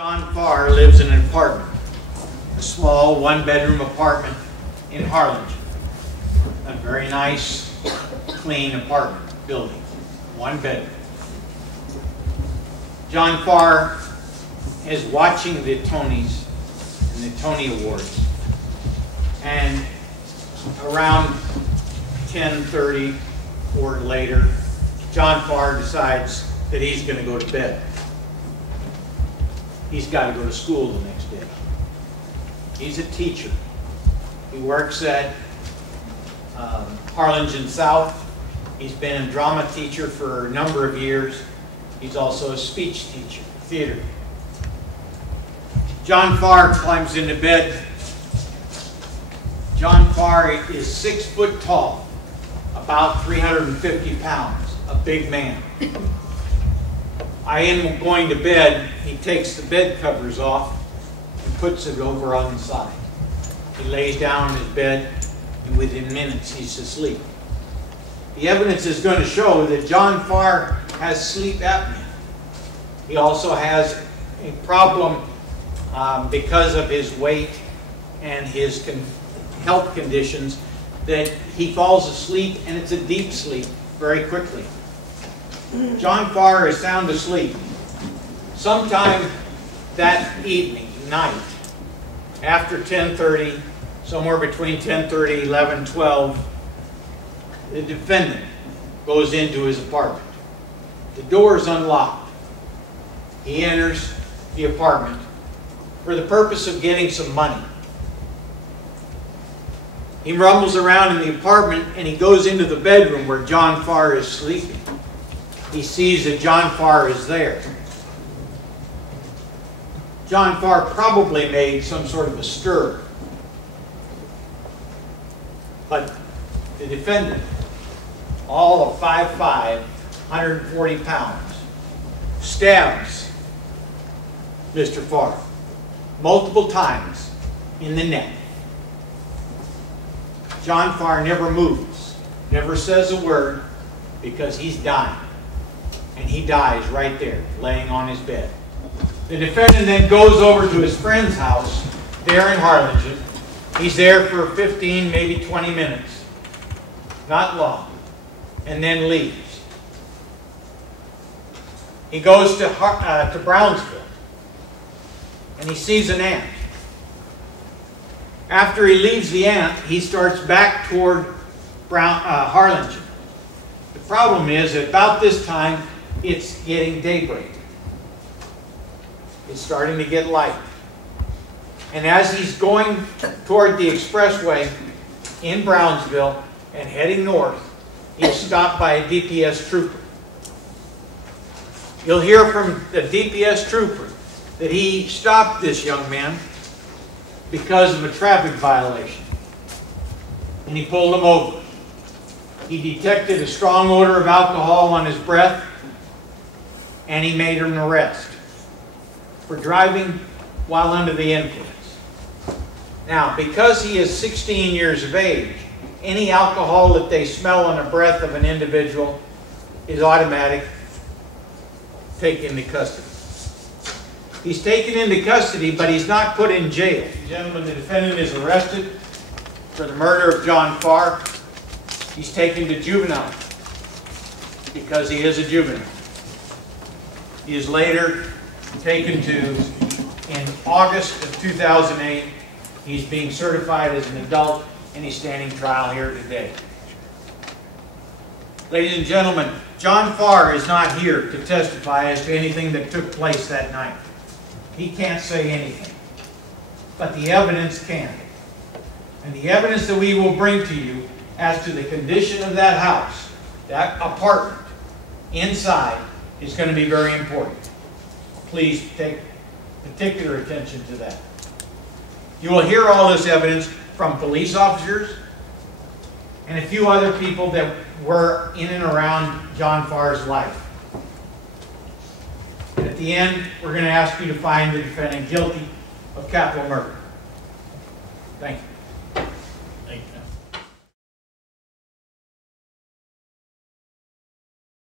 John Farr lives in an apartment, a small one-bedroom apartment in Harlingen. A very nice, clean apartment building, one bedroom. John Farr is watching the Tonys and the Tony Awards, and around 10:30 or later, John Farr decides that he's going to go to bed. He's got to go to school the next day. He's a teacher. He works at Harlingen South. He's been a drama teacher for a number of years. He's also a speech teacher, theater. John Farr climbs into bed. John Farr is 6 foot tall, about 350 pounds, a big man. I am going to bed. He takes the bed covers off and puts it over on the side. He lays down in his bed, and within minutes he's asleep. The evidence is going to show that John Farr has sleep apnea. He also has a problem because of his weight and his health conditions, that he falls asleep, and it's a deep sleep very quickly. John Farr is sound asleep. Sometime that evening, night, after 10:30, somewhere between 10:30, 11, 12, the defendant goes into his apartment. The door is unlocked. He enters the apartment for the purpose of getting some money. He rumbles around in the apartment, and he goes into the bedroom where John Farr is sleeping. He sees that John Farr is there. John Farr probably made some sort of a stir. But the defendant, all of 5'5", 140 pounds, stabs Mr. Farr multiple times in the neck. John Farr never moves, never says a word, because he's dying. And he dies right there, laying on his bed. The defendant then goes over to his friend's house there in Harlingen. He's there for 15, maybe 20 minutes. Not long. And then leaves. He goes to Brownsville. And he sees an aunt. After he leaves the aunt, he starts back toward Harlingen. The problem is, at about this time, it's getting daybreak. It's starting to get light. And as he's going toward the expressway in Brownsville and heading north, he's stopped by a DPS trooper. You'll hear from the DPS trooper that he stopped this young man because of a traffic violation. And he pulled him over. He detected a strong odor of alcohol on his breath, and he made an arrest for driving while under the influence. Now, because he is 16 years of age, any alcohol that they smell on the breath of an individual is automatic, taken into custody. He's taken into custody, but he's not put in jail. Gentlemen, the defendant is arrested for the murder of John Farr. He's taken to juvenile because he is a juvenile. He is later taken to, in August of 2008, he's being certified as an adult, and he's standing trial here today. Ladies and gentlemen, John Farr is not here to testify as to anything that took place that night. He can't say anything, but the evidence can. And the evidence that we will bring to you as to the condition of that house, that apartment, inside, is going to be very important. Please take particular attention to that. You will hear all this evidence from police officers and a few other people that were in and around John Farr's life. And at the end, we're going to ask you to find the defendant guilty of capital murder. Thank you.